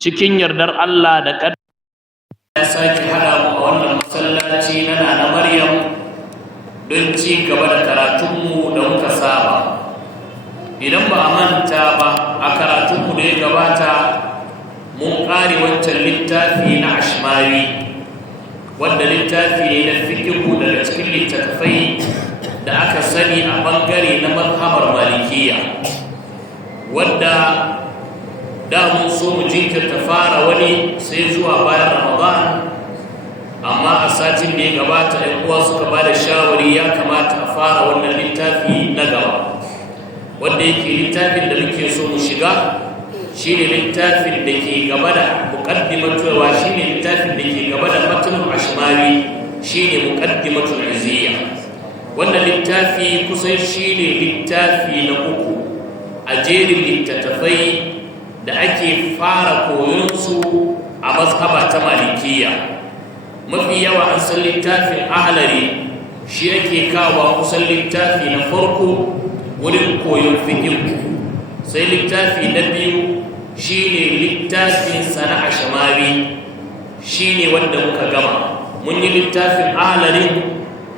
cikin yardar Allah da ƙarfi ya sake hada mu a wannan masallaci na Nana Maryam don ci gaba da karatunmu da muka saba. Idan ba a manta ba, a karatunmu da ya gabata mun ƙare wancan littafi na Ashmawi, wanda littafi ne na fikihu daga cikin littattafai da aka sani a ɓangare na mazhabar Malikiyya, wanda da mun so mu jinkirta fara wani sai zuwa bayan Ramadan, amma a satin da ya gabata ɗan uwa suka ba da shawari ya kamata a fara wannan littafi na gaba, wanda yake littafin da muke so mu shiga shine littafin da ke gaba da muqaddimatul shine littafin da ke gaba da matnul Ashmawi, shine muqaddimatul Izziya. Wannan littafi kusan shine littafi na uku a jerin littattafai da ake fara koyonsu a mazhaba ta Malikiyya. Mafi yawa an san littafin Ahlari shi yake kawo kusan littafi na farko wurin koyon fiqh, sai littafi na biyu shine littafin sana Ashmawi, shine wanda muka gama. Mun yi littafin Ahlari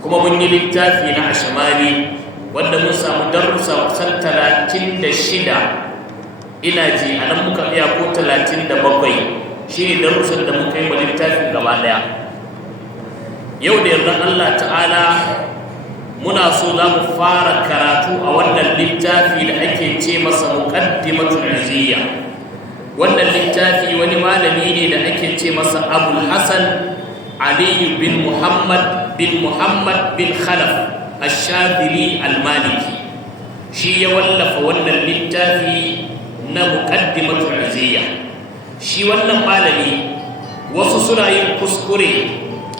kuma mun yi littafi na Ashmawi, wanda mun samu darussa kusan 36, ina ji a nan muka iya ko 37 shi ne darussan da muka yi wa littafin gaba daya. Yau da yardan Allah ta'ala muna so za mu fara karatu a wannan littafi da ake ce masa muqaddimatul Izziya. Wannan littafi wani malami ne da ake ce masa Abul Hasan Ali bin Muhammad bin Khalaf Ash-Shadhili Al-Maliki, shi ya wallafa wannan littafi na muqaddimatul Izziya. Shi wannan malami wasu suna yin kuskure,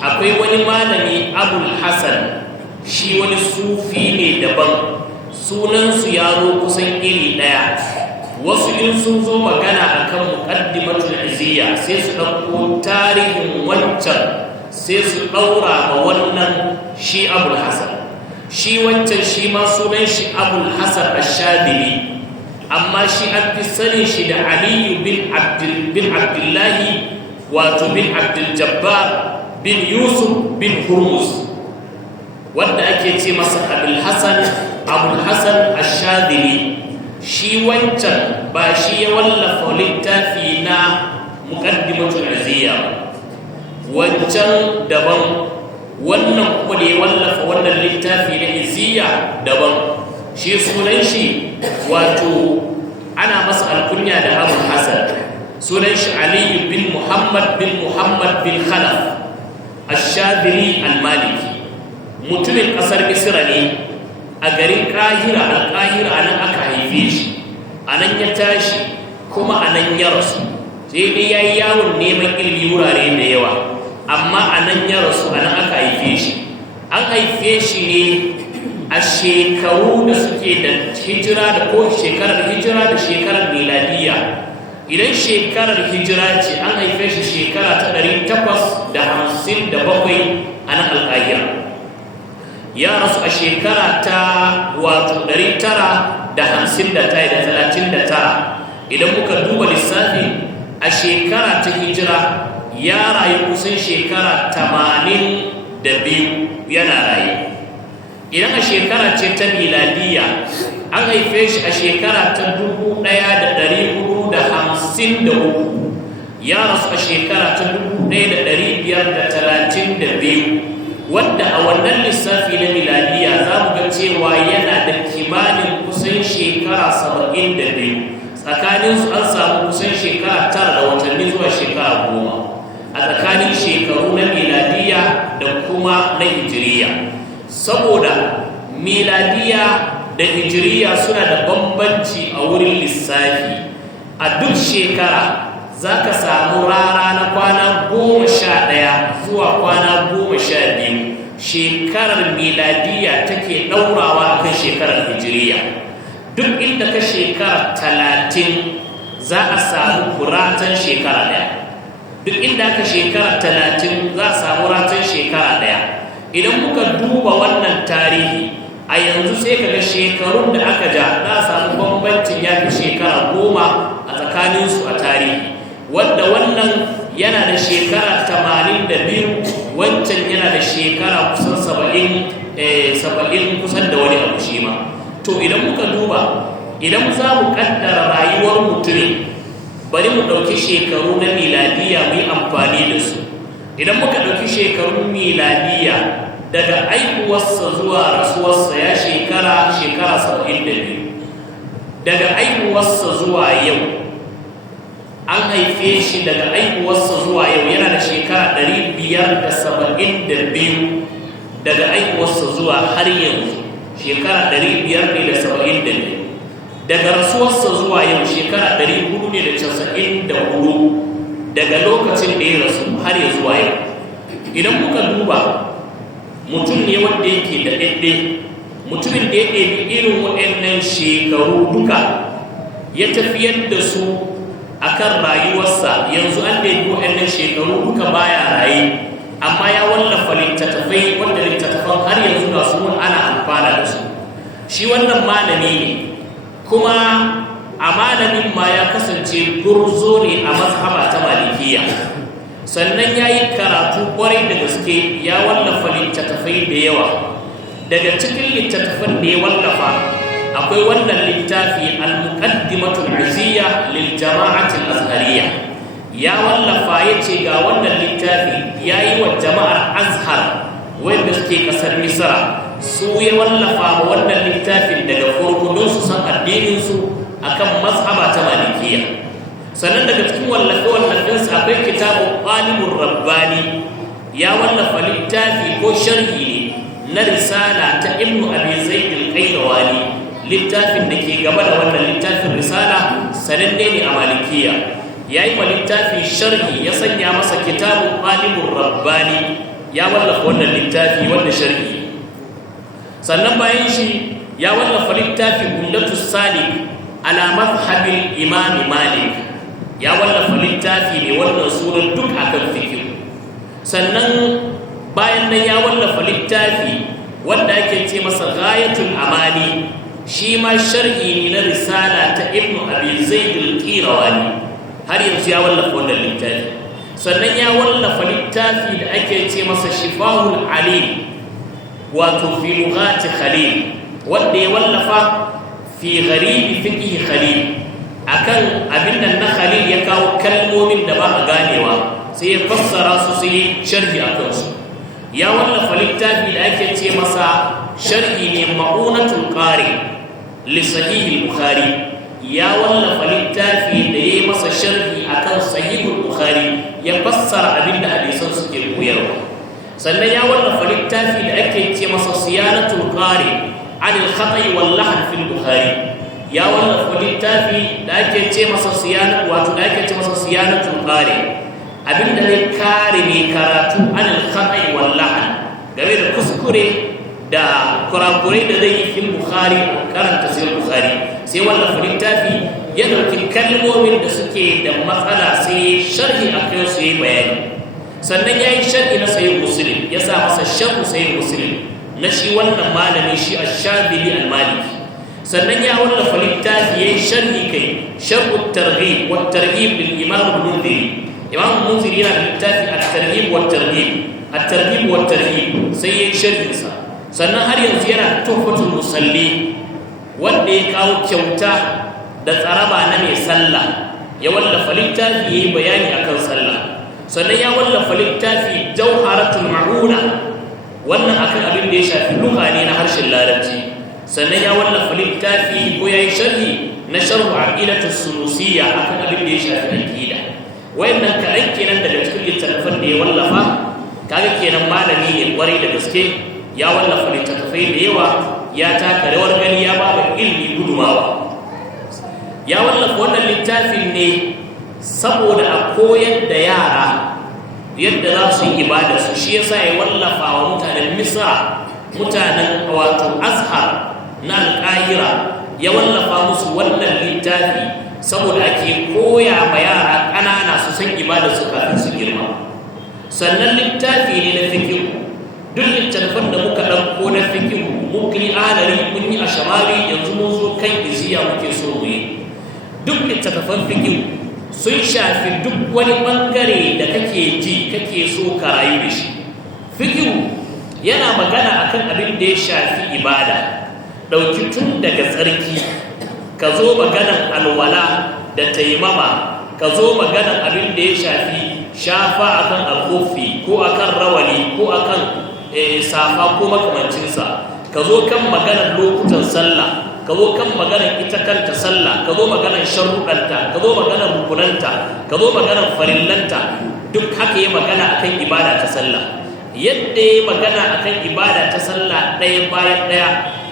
akwai wani malami Abul Hasan, shi wani sufi ne daban, sunansu yaro kusan iri daya. Wasu in sun zo magana akan muqaddimatul Izziya sai su ɗauko tarihin wancan sai su ɗaura ma wannan shi Abul Hasan. Shi wancan shi ma sunan shi Abul Hasan Ash-Shadhili, amma shi an fi sanin shi da Aliyu bin Abdullahi wato bin Abdul Jabbar bin Yusuf bin Hurmuz, wanda ake ce masa Abul Hasan Ash-Shadhili. Shi wancan ba shi ya wallafa littafi na muqaddimatul Izziya, wancan daban, wannan kuma da ya wallafa wannan littafi na Izziya daban. Shi sunan shi wato ana masa alkunya da Abul Hasan, sunan shi Ali bin Muhammad bin Khalaf Ash-Shadhili Al-Maliki. Mutumin kasar Misra ne, a garin Kahira. Al-Kahira anan aka haife shi, anan ya tashi kuma anan ya rasu. Sai dai yayi yawon neman ilimi wurare da yawa, amma anan ya rasu, anan aka haife shi. An haife shi ne a shekaru da suke da hijira da ko shekarar hijira da shekarar miladiya. Idan shekarar hijira ce an haife shi shekara ta 857 a nan Alƙahira. Ya rasu a shekara ta wato 939. Idan muka duba lissafi a shekara ta hijira ya rayu kusan shekara 82 yana raye. Idan a shekara ce ta miladiya an haife shi a shekara ta 1453, ya rasu a shekara ta 1532, wanda a wannan lissafi na miladiya za mu ga cewa yana da kimanin kusan shekara 72. Tsakaninsu an samu kusan shekara 9 da watanni zuwa shekara 10 a tsakanin shekaru na miladiya da kuma na hijiriya. Saboda miladiya da hijiriya suna da bambanci a wurin lissafi. A duk shekara za ka samu rana na kwana 11 zuwa kwana 12 shekarar miladiya take ɗaurawa a kan shekarar hijiriya. Duk inda ka shekara 30 za a samu kuratan shekara ɗaya. Duk inda ka shekara 30 za a samu ratan shekara ɗaya. Idan muka duba wannan tarihi a yanzu sai kaga shekarun da aka ja za a samu bambancin ya fi shekara 10 a tsakaninsu a tarihi, wanda yana da shekara 82, wancan yana da shekara kusan 70 kusan da wani abu shi ma. To idan muka duba, idan za mu kaddara rayuwar mutum, bari mu ɗauki shekaru na miladiya mu yi amfani da su. Idan muka ɗauki shekarun miladiya daga aihuwarsa zuwa rasuwarsa ya shekara 72, daga aihuwarsa zuwa yau an haife shi, daga aihuwarsa zuwa yau yana da shekara 572, daga aihuwarsa zuwa har yanzu shekara 572, daga rasuwarsa zuwa yau shekara 494, daga lokacin da ya rasu har ya zuwa yau. Idan muka duba, mutum ne wanda yake da ɗaiɗe, mutumin da ya ɗebi irin waɗannan shekaru duka ya tafiyar da su a kan rayuwarsa, yanzu an ɗebi waɗannan shekaru duka baya raye, amma ya wallafa littattafai wanda littattafan har yanzu ga su ana amfana da su. Shi wannan malami ne, kuma a malamin ma ya kasance gurzo ne a mazhaba ta malikiya, sannan ya yi karatu kwarai da gaske, ya wallafa littattafai da yawa. Daga cikin littattafan da ya wallafa akwai wannan littafi al-muqaddimatul izziya lil jama'atil azhariyya. Ya wallafa yace ga wannan littafi yayi wa jama'ar Azhar wanda suke kasar Misra, su ya wallafa ma wannan littafin daga farko don su san addinin su akan mazhaba ta malikiya. Sannan daga cikin wallafe-wallafensa akwai kitabun Qalibur Rabbani, ya wallafa littafi ko sharhi ne na risala ta Ibn Abi Zaid al-Qayrawani. Littafin da ke gaba da wannan littafin risala sananne ne a malikiya. Ya yi ma littafi sharhi, ya sanya masa kitabun Qalibur Rabbani, ya wallafa wannan littafi wanda sharhi. Sannan bayan shi ya wallafa littafin Umdatus Salik ala madhhabil Imam Malik, ya wallafa littafi ne wannan sunan duk akan fikir. Sannan bayan nan ya wallafa littafi wanda ake ce masa Ghayatul Amali, shi ma sharhi ne na risala ta Ibn Abi Zaid al-Qayrawani, har yanzu ya wallafa wannan littafi. Sannan ya wallafa littafi da ake ce masa Shifahul Alim, wato fi lughati Khalil, wanda ya wallafa fi gharibi fiqh Khalil, akan abin nan na Khalil ya kawo kalmomin da ba a ganewa sai ya fassara su sai sharhi a kansu. Ya wallafa littafi da ake ce masa sharhi ne Ma'unatul Qari li Sahih al-Bukhari, ya wallafa littafi da yayi masa sharhi akan Sahih al-Bukhari, ya fassara abin da hadisan suke koyarwa. Sannan ya wallafa littafi da ake ce masa Siyanatul Qari an al-khata'i wal lahn fi al-Bukhari, ya wallafa littafi da ake ce masa Siyanatul Qari, abinda zai kare mai karatu an al-khata'i wal lahn, game da kuskure da kurakurai da zai yi fil Bukhari, karanta Sahih Bukhari. Sai wallafa littafi ya dauki kalmomin da suke da matsala sai sharhi akai su yi bayani. Sannan ya yi sharhi na Sahih Muslim, ya sa masa sharhu Sahih Muslim na shi wannan malami shi Ash-Shadhili al-Maliki. Sannan ya wallafa littafi ya yi sharhi kai sharhu at-targhib wa at-tarhib lil Imam al-Mundhiri. Imam al-Mundhiri yana da littafi at-targhib wa at-tarhib wa at-tarhib, sai ya yi sharhin sa. Sannan har yanzu yana Tuhfatul Musalli, wanda ya kawo kyauta da tsaraba na mai sallah, ya wallafa littafi ya yi bayani akan sallah. Sannan ya wallafa littafi Jawharatul Ma'una, wannan akan abin da ya shafi lugha ne na harshen Larabci. Sannan ya wallafa littafi ko ya yi sharhi na Sharh Aqidatus Sunusiyya akan abin da ya shafi aqida. Wayannan kaɗan kenan daga cikin littattafan da ya wallafa. Kaga kenan malami ne kwarai da gaske, ya wallafa littattafai da yawa, ya taka rawar gani, ya ba da ilmi gudumawa. Ya wallafa wannan littafin ne saboda a koyar da yara yadda za su yi ibada su. Shi yasa ya wallafa wa mutanen Misra, mutanen wato Azhar na Al-Qahira, ya wallafa musu wannan littafi saboda ake koya ma yara ƙanana su san ibada su kafin su girma. Sannan littafi ne na fiqh. Duk littattafan da muka ɗauko na fiqh, mun yi Ahlari, mun yi Ashmari, yanzu mun zo kan Izziya muke so mu yi. Duk littattafan fiqh sun shafi duk wani ɓangare da kake ji kake so ka rayu da shi. Fikihu yana magana akan abin da ya shafi ibada, ɗauki tun daga tsarki ka zo maganan alwala da taimama, ka zo maganan abin da ya shafi shafa akan alkofi ko akan rawani ko akan safa ko makamancinsa, ka zo kan maganar lokutan sallah, ka zo kan maganar ita kanta sallah, ka zo maganar sharuɗanta, ka zo maganar rukunanta, ka zo maganar farillanta. Duk haka yi magana akan ibada ta sallah. Yadda yi magana akan ibada ta sallah ɗaya bayan ɗaya,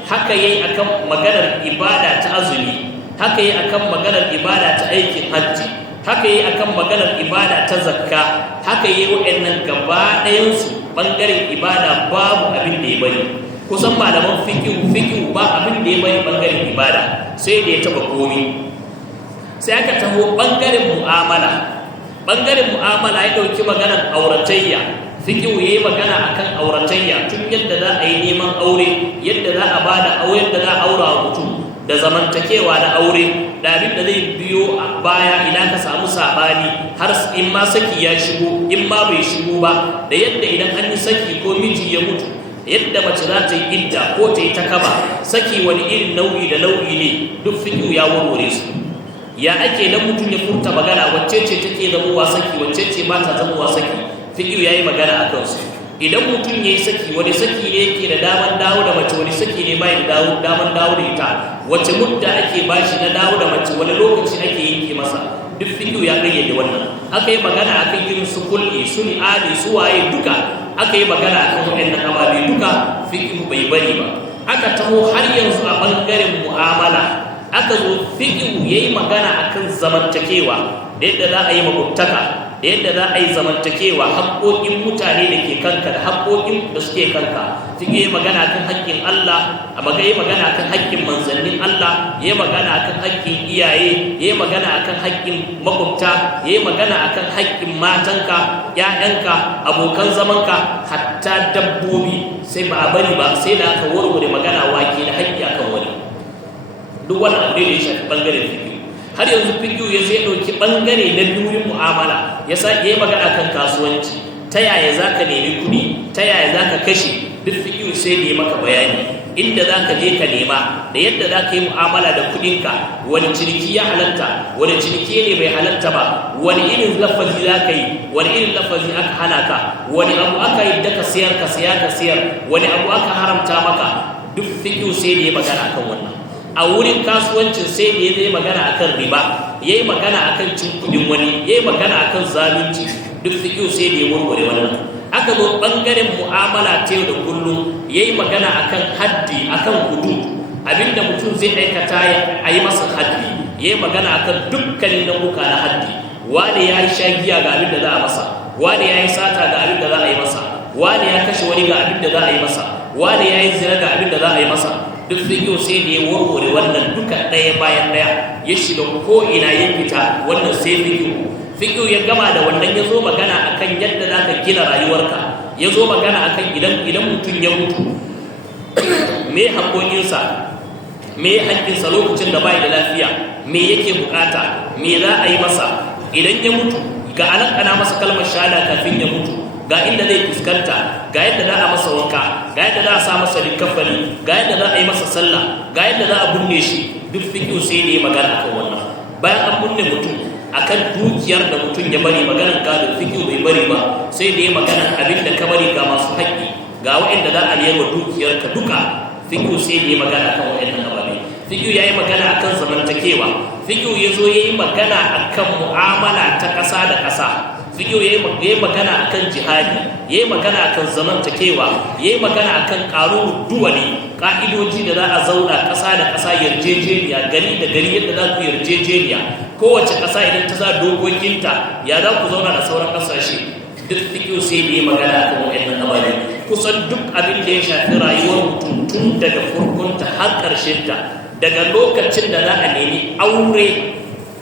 haka yi akan maganar ibada ta azumi, haka yi akan maganar ibada ta aikin hajji, haka yi akan maganar ibada ta zakka, haka yi waɗannan gaba ɗayansu ɓangaren ibada babu abin da ya bari. Kusan malaman fikihu ba abin da ya bari ɓangaren ibada sai da ya taɓa komi. Sai aka taho ɓangaren mu'amala. Ɓangaren mu'amala ya ɗauki maganar auratayya. Fikihu ya yi magana akan auratayya, tun yadda za a yi neman aure, yadda za a bada aure, yadda za a aura wa mutum, da zamantakewa na aure, da abin da zai biyo a baya idan ka samu saɓani, har in ma saki ya shigo, in ma bai shigo ba, da yadda idan an yi saki ko miji ya mutu, yadda mace za ta yi idda ko ta yi takaba, saki wani irin nau'i da nau'i ne, duk fikihu ya warware su. Ya ake dan mutum ya furta magana, wacce ce take zamowa saki, wacce ce ba ta zamowa saki, fikihu ya yi magana a kansu. Idan mutum ya yi saki, wani saki ne yake da daman dawo da mace, wani saki ne bai da daman dawo da ita, wace mudda ake bashi na dawo da mace, wani lokaci ake yanke masa, duk fikihu ya kayyade wannan. Aka yi magana akan irin su kulli, su li'ali, su waye duka, aka yi magana akan waɗannan ababe duka, fikihu bai bari ba. Aka taho har yanzu a ɓangaren mu'amala, aka zo fikihu ya yi magana akan zamantakewa, da yadda za a yi makwabtaka, da yadda za a yi zamantakewa, haƙoƙin mutane da ke kanka da haƙoƙin da suke kanka. Fikihu ya yi magana kan haƙƙin Allah, ya yi magana kan haƙƙin manzannin Allah, ya yi magana kan haƙƙin iyaye, ya yi magana kan haƙƙin makwabta, ya yi magana kan haƙƙin matanka, ‘ya'yanka, abokan zamanka, hatta dabbobi. Sai ba a bari ba, sai da aka warware magana wake da haƙƙi akan wani. Duk wannan abu ne da ya shafi ɓangaren fikihu. Har yanzu fikihu ya zai ɗauki ɓangare na biyun mu'amala, ya yi magana kan kasuwanci, ta yaya za ka nemi kuɗi, ta yaya za ka kashe, duk fikihu sai da ya maka bayani inda za ka je ka nema, da yadda za ka yi mu'amala da kuɗinka, wani ciniki ya halatta, wani ciniki ne bai halatta ba, wani irin lafazi za ka yi, wani irin lafazi aka hana ka, wani abu aka yi da ka sayar ka siyar, wani abu aka haramta maka, duk fikihu sai da ya magana kan wannan. A wurin kasuwancin sai da ya zai magana akan riba, ya yi magana akan cin kudin wani, ya yi magana akan zalunci, duk fikihu sai da ya warware wannan. Aka zo ɓangaren mu'amala ta yau da kullum, ya yi magana akan haddi, akan hudud, abinda mutum zai aikata a yi masa haddi, ya yi magana akan dukkanin nau'uka na haddi. Wane ya yi shagiya ga abin da za a masa, wane ya yi sata ga abin da za a yi masa, wane ya kashe wani ga abin da za a yi masa, wane ya yi zina ga abin da za a yi masa. Duk fikihu sai da ya warware wannan duka ɗaya bayan ɗaya, ya shiga ko ina ya fita, wannan sai fikihu. Fikihu ya gama da wannan, ya zo magana akan yadda za ka gina rayuwarka, ya zo magana akan idan mutum ya mutu me haƙoƙinsa, me haƙƙinsa lokacin da bai da lafiya, me yake bukata, me za a yi masa idan ya mutu, ga alaƙana masa kalmar shahada kafin ya mutu, ga inda zai fuskanta, ga yadda za a masa wanka, ga yadda za a sa masa likafani, ga yadda za a yi masa sallah, ga yadda za a binne shi. Duk fikihu sai da ya magana akan wannan. Bayan an binne mutum, akan dukiyar da mutum ya bari, maganar gado fikihu bai bari ba, sai da ya magana abin da ka bari ga masu haƙƙi, ga waɗanda za a liyarwa dukiyarka duka, fikihu sai da ya magana akan waɗannan ababe. Fikihu ya yi magana akan zamantakewa, fikihu ya zo ya yi magana akan mu'amala ta ƙasa da ƙasa. Fikihu ya yi magana akan jihadi, ya yi magana akan zamantakewa, ya yi magana akan ƙaruru duwali, ƙa'idoji da za a zauna ƙasa da ƙasa yarjejeniya, gari da gari yadda za ku yarjejeniya, kowace ƙasa idan ta sa dokokinta ya za ku zauna da sauran ƙasashe. Duk fikihu sai da ya magana akan waɗannan ababe. Kusan duk abin da ya shafi rayuwar mutum tun daga farkonta har ƙarshenta, daga lokacin da za a nemi aure,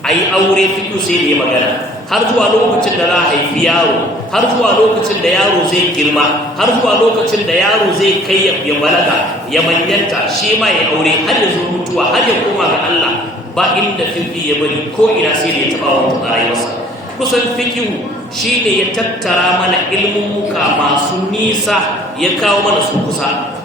a yi aure, fikihu sai da ya magana, har zuwa lokacin da za a haifi yaro, har zuwa lokacin da yaro zai girma, har zuwa lokacin da yaro zai kai ya balaga, ya manyanta, shi ma ya aure, har ya zo mutuwa, har ya koma ga Allah. ba inda fiqh ya bari ko ina sai da ya taba wa mutum a rayuwarsa. Kusan fiqh shine ya tattara mana ilmummuka masu nisa ya kawo mana su kusa.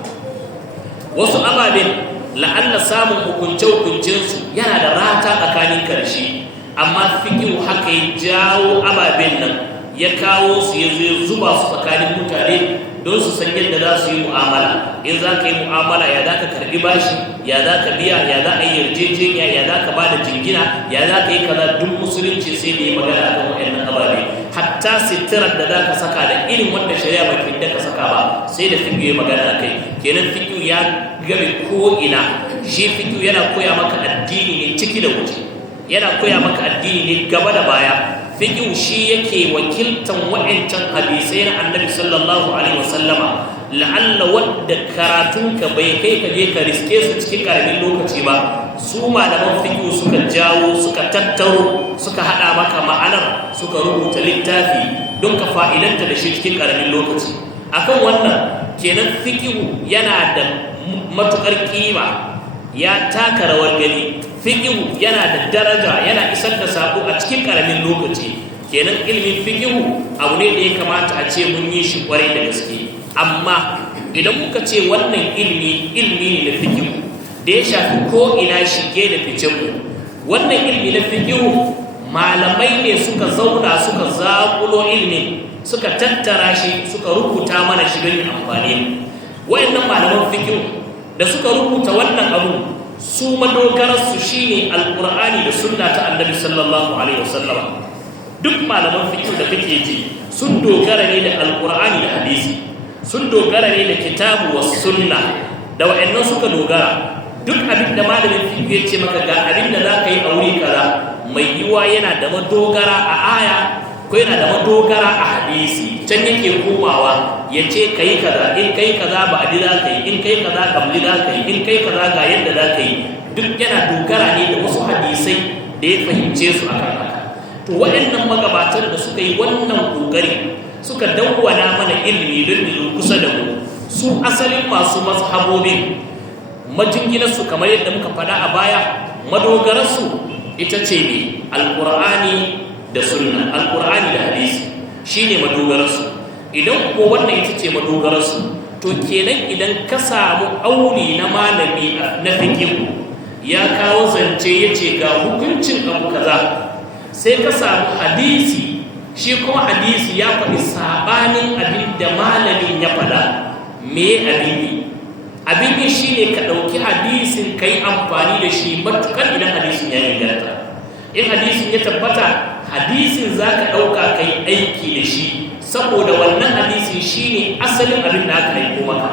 Wasu ababen la'alla samun hukunce-hukuncensu yana da rata tsakanin karshe, amma fiqh haka ya jawo ababen nan ya kawo su ya zuba su tsakanin mutane don su san yadda za su yi mu'amala. In za ka yi mu'amala, ya za ka karɓi bashi, ya za ka biya, ya za a yi yarjejeniya, ya za ka ba da jingina, ya za ka yi kaza, duk musulunci sai da ya magana akan waɗannan ababe. Hatta sitirar da za ka saka da irin wanda shari'a ba da ka saka ba, sai da fiqh ya magana a kai. Kenan fiqh ya game ko ina. Shi fiqh yana koya maka addini ne ciki da waje, yana koya maka addini ne gaba da baya. Fiqh shi yake wakiltan wa'ancan hadisai na Annabi sallallahu alaihi wasallama, la'alla wadda karatunka bai kai ka je ka riske su cikin karamin lokaci ba, su malaman fiqh suka jawo, suka tattaro, suka hada maka ma'anar, suka rubuta littafi don ka fa'idanta da shi cikin karamin lokaci. Akan wannan kenan fiqh yana da matukar kima, ya taka rawar gani. Fiqh yana da daraja, yana isar da sako a cikin karamin lokaci. Kenan ilimin fiqh abu ne da ya kamata a ce mun yi shi kwarai da gaske. Amma idan muka ce wannan ilimi ne na fiqh da ya shafi ko ina shige da ficen mu, wannan ilimi na fiqh malamai ne suka zauna suka zakulo ilimin, suka tattara shi, suka rubuta mana shi don yin amfani. Wayannan malaman fiqh da suka rubuta wannan abu, su madogararsu shine alqur'ani da sunna ta Annabi sallallahu alaihi wasallam. Duk malaman fiqh da kake ji sun dogara ne da alqur'ani da hadisi, sun dogara ne da kitabu was sunna, da wa'annan suka dogara. Duk abin da malamin fiqh ya ce maka ga abin da zaka yi a wuri kaza, mai yiwa yana da madogara a aya ko yana da madogara a hadisi, can yake komawa ya ce kai kaza, in kai kaza ba adi za ka yi, in kai kaza kamli za ka yi, in kai kaza ga yadda za ka yi. Duk yana dogara ne da wasu hadisai da ya fahimce su akan haka. To waɗannan magabatan da suka yi wannan ƙoƙari, suka dawwana mana ilimi don kusa da mu, su asalin masu mazhabobin majinginarsu kamar yadda muka faɗa a baya, madogararsu ita ce ne alƙur'ani da sunna, alƙur'ani da hadisi shine madogararsu. Idan ko wannan ita ce madogararsu, to kenan idan ka samu auni na malami na fiqh ya kawo zance ya ce ga hukuncin abu kaza, sai ka samu hadisi, shi kuma hadisi ya faɗi sabanin abin da malamin ya faɗa, me abin ne? Abin ne shi ne ka ɗauki hadisin ka yi amfani da shi matuƙar idan hadisin ya inganta. In hadisin ya tabbata, hadisin za ka ɗauka ka yi aiki da shi, saboda wannan hadisin shi ne asalin abin da aka aiko maka.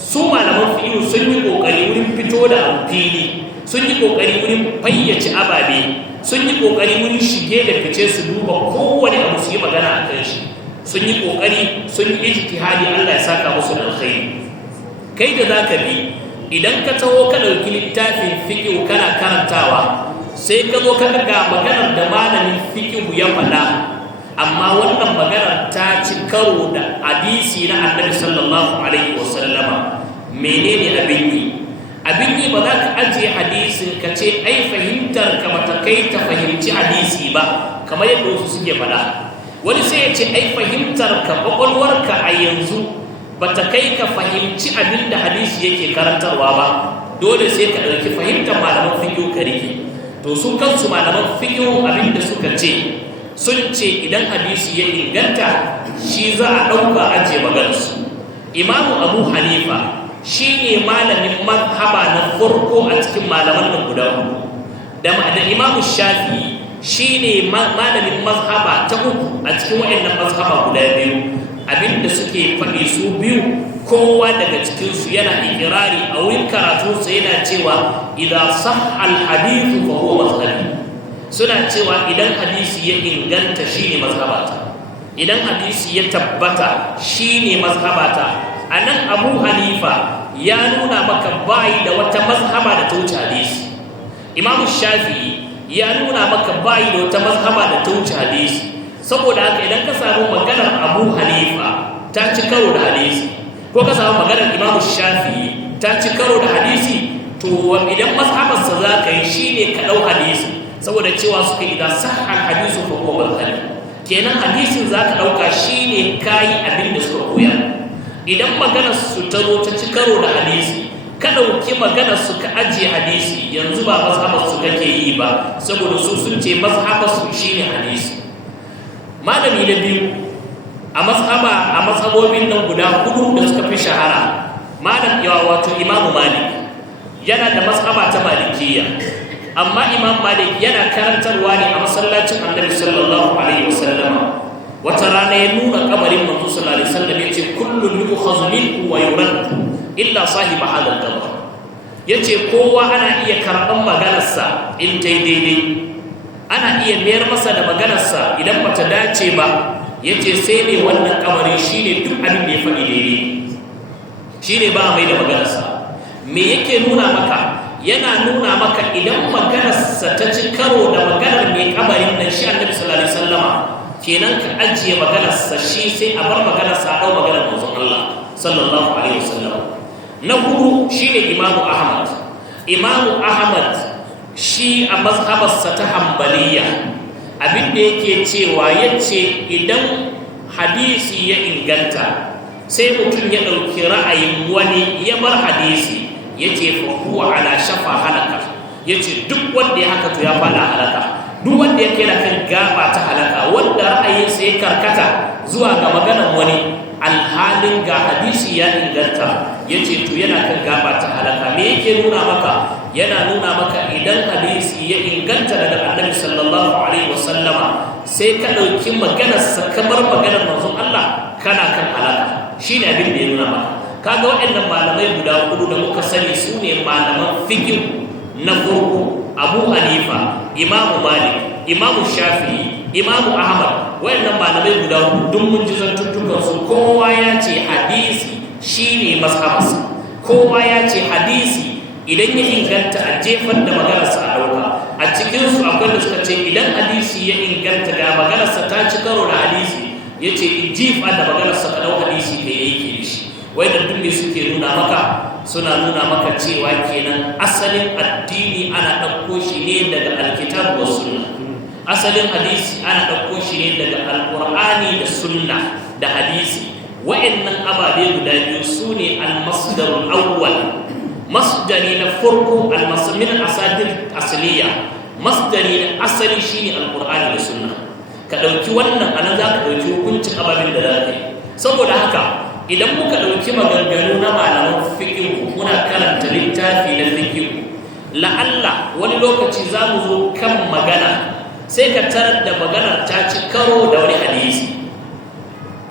Su malaman fiqh sun yi ƙoƙari wurin fito da abu fili, sun yi ƙoƙari wurin fayyace ababe, sun yi ƙoƙari wurin shige da fice su duba kowane abu su yi magana a kan shi, sun yi ƙoƙari, sun yi ijtihadi, Allah ya saka musu da alkhairi. Kai da za ka bi, idan ka taho ka ɗauki littafin fiqh kana karantawa, sai ka zo ka ga maganar da malamin fiqh ya faɗa, amma wannan maganar ta ci karo da hadisi na Annabi sallallahu alaihi wasallama. Menene abin yi? Abin yi ba za ka ajiye hadisin ka ce ai fahimtar ka bata kai ta fahimci hadisi ba, kamar yadda wasu suke faɗa. Wani sai ya ce ai fahimtar ka, kwakwalwarka a yanzu bata kai ka fahimci abin da hadisi yake karantarwa ba, dole sai ka ɗauki fahimtar malaman fiqh ka rike. To su kansu malaman fiqh abin da suka ce, sun ce idan hadisi ya inganta shi za a ɗauka ajiye maganarsu. Imamu Abu Hanifa shi ne malamin mazhaba na farko a cikin malaman nan guda hudu, da Imamu Shafi'i shi ne malamin mazhaba ta uku a cikin waɗannan mazhaba guda biyu. Abinda suke faɗi su biyu, kowa daga cikinsu yana ikirari a wurin karatunsa yana cewa idan sahha al-hadithu fa huwa mazhabi. Suna cewa idan hadisi ya inganta shine mazhabata, idan hadisi ya tabbata shine mazhabata. Anan Abu Hanifa ya nuna maka bayi da wata mazhaba da ta wuce hadisi. Imam Shafi'i ya nuna maka bayi da wata mazhaba da ta wuce hadisi. Saboda haka idan ka samu maganar Abu Hanifa ta ci karo da hadisi, ko ka samu maganar Imam Shafi'i ta ci karo da hadisi, to idan mazhabarsa za ka yi shine ka ɗau hadisi saboda cewa suka idan sahhan hadisu fa huwa madhhabi kenan hadisin za ka ɗauka shine kayi abin da suka koya idan maganar su ta zo ta ci karo da hadisi ka ɗauki maganar su ka ajiye hadisi yanzu ba mazhabar su kake yi ba saboda su sun ce mazhabar su shine hadisi. Malami na biyu a mazhabobin nan guda hudu da suka fi shahara malam wato Imam Malik yana da mazhaba ta Malikiyya amma Imam Malik yana karantarwa ne a masallacin Annabi sallallahu alaihi wasallam wata rana ya nuna kamarin manzo sallallahu alaihi wasallam yace kullun yu'khadhu minhu wa yurad illa sahiba hadal qabr yace kowa ana iya karban maganarsa in tai daidai ana iya mayar masa da maganarsa idan bata dace ba yace sai ne wannan kamarin shine duk abin da ya faɗi daidai shine ba mai da maganarsa. Me yake nuna maka? Yana nuna maka idan maganarsa ta ci karo da maganar mai kabarin nan shi Annabi sallallahu alaihi wasallama kenan ka ajiye maganarsa shi sai a bar maganarsa a ɗau maganar manzon Allah sallallahu alaihi wasallam. Na hudu shine Imam Ahmad. Imam Ahmad shi a mazhabarsa ta Hanbaliya abin da yake cewa yace idan hadisi ya inganta sai mutum ya ɗauki ra'ayin wani ya bar hadisi yace fa huwa ala shafa halaka yace duk wanda ya haka to ya fada halaka duk wanda yake da kan gaba ta halaka wanda ra'ayinsa ya karkata zuwa ga maganar wani alhalin ga hadisi ya inganta yace to yana kan gaba ta halaka. Me yake nuna maka? Yana nuna maka idan hadisi ya inganta daga Annabi sallallahu alaihi wasallama sai ka dauki maganarsa kamar maganar manzon Allah kana kan halaka shine abin da ya nuna maka. Kaga waɗannan malamai guda hudu da muka sani su ne malaman fiqh na farko Abu Hanifa, Imam Malik, Imam Shafi'i, Imam Ahmad. Waɗannan malamai guda hudu duk mun ji zantuttukan su kowa ya ce hadisi shine mazhabarsa. Kowa ya ce hadisi idan ya inganta a jefar da maganarsa a ɗauka. A cikin su akwai da suka ce idan hadisi ya inganta ga maganarsa ta ci karo da hadisi yace jifa da maganarsa ka ɗau hadisi da yake da shi. Wanda duk ne suke nuna maka suna nuna maka cewa kenan asalin addini ana ɗauko shi ne daga alkitab wa sunna. Asalin hadisi ana ɗauko shi ne daga alƙur'ani da sunna da hadisi. Wa'annan ababe guda biyu su ne almasdarul awwal. Masdari na farko almasmin asadir asliya. Masdari na asali shine alƙur'ani da sunna. Ka ɗauki wannan anan za ka ɗauki hukuncin ababen da za ka yi. Saboda haka idan muka ɗauki maganganu na malaman fikihu muna karanta littafi na fikihu la'alla wani lokaci za mu zo kan magana sai ka tarar da maganar ta ci karo da wani hadisi.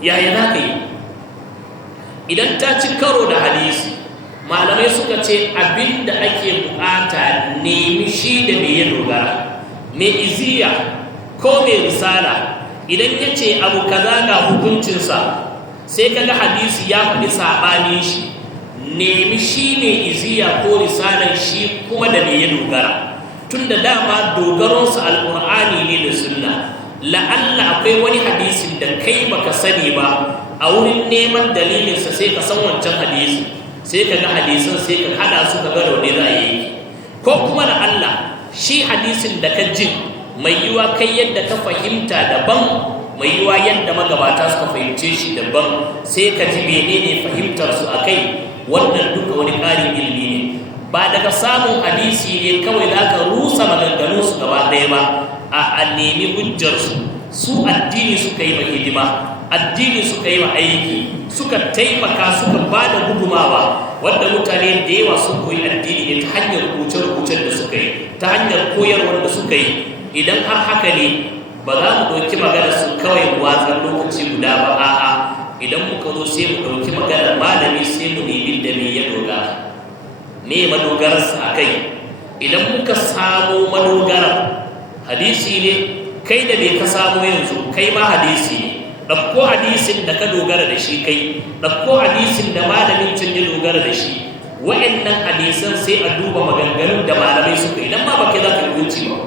Yaya za ka yi? Idan ta ci karo da hadisi malamai suka ce abin da ake bukata nemi shi da me ya dogara. Mai iziya ko mai risala idan ya ce abu kaza ga hukuncinsa sai kaga hadisi ya faɗi saɓanin shi nemi shi ne iziya ko risalar shi kuma da me ya dogara tunda dama dogaronsa alƙur'ani ne da sunna. La'alla akwai wani hadisin da kai baka sani ba a wurin neman dalilinsa sai ka san wancan hadisi sai ka ga hadisan sai ka hada su ka ga da wani ra'ayi ko kuma da Allah shi hadisin da ka jin mai yiwa kai yadda ka fahimta daban mai yiwa yadda magabata suka fahimce shi daban sai ka ji menene fahimtar su akai. Wannan duka wani ƙarin ilimi ne ba daga samun hadisi ne kawai za ka rusa maganganun su gaba ɗaya ba a nemi hujjar su addini suka yi ma hidima addini suka yi ma aiki suka taimaka suka ba da gudumawa wanda mutane da yawa sun koyi addini ne ta hanyar rubuce-rubucen da suka yi ta hanyar koyarwar da suka yi. Idan har haka ne ba za mu ɗauki maganar su kawai watsar lokaci guda ba a'a idan muka zo sai mu ɗauki maganar malami sai mu nemi da me ya dogara me madogararsa a kai. Idan muka samu madogarar hadisi ne kai da me ka samu yanzu kai ma hadisi ne ɗauko hadisin da ka dogara da shi kai ɗauko hadisin da malamin can ya dogara da shi wa'annan hadisan sai a duba maganganun da malamai suka yi. Idan ma ba kai za ka yi hukunci ba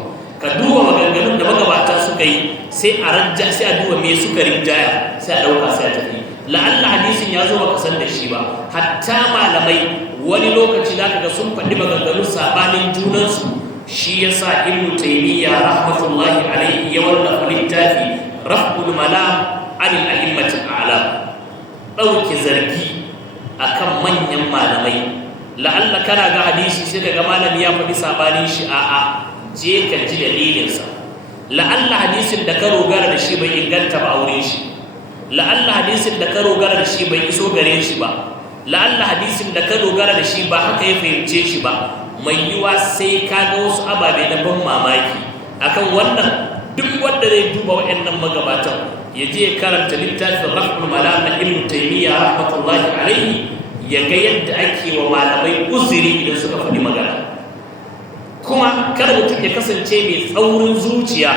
ka duba maganganun da magabata suka yi sai a duba me suka rinjaya sai a ɗauka sai a tafi. La'alla hadisin ya zo baka san da shi ba hatta malamai wani lokaci zaka ga sun faɗi maganganun sabanin junansu. Shi yasa Ibn Taymiyyah rahmatullahi alayhi ya wallafa littafi Raf'ul Malam 'anil a'immatil a'lam, ɗauke zargi akan manyan malamai. La'alla kana ga hadisi sai kaga malami ya faɗi sabanin shi, a'a je ka ji dalilinsa. La'alla hadisin da ka rogara da shi bai inganta ba aure shi, la'alla hadisin da ka rogara da shi bai iso gare shi ba, la'alla hadisin da ka dogara da shi ba haka ya fahimce shi ba. Mai yiwa sai ka ga wasu ababe na ban mamaki akan wannan. Duk wanda zai duba waɗannan magabatan ya je karanta littafin Raf'ul Malam na Ibn Taymiyyah rahmatullahi alayhi, ya ga yadda ake wa malamai uzuri idan suka faɗi magana. Kuma kada mutum ya kasance mai tsaurin zuciya.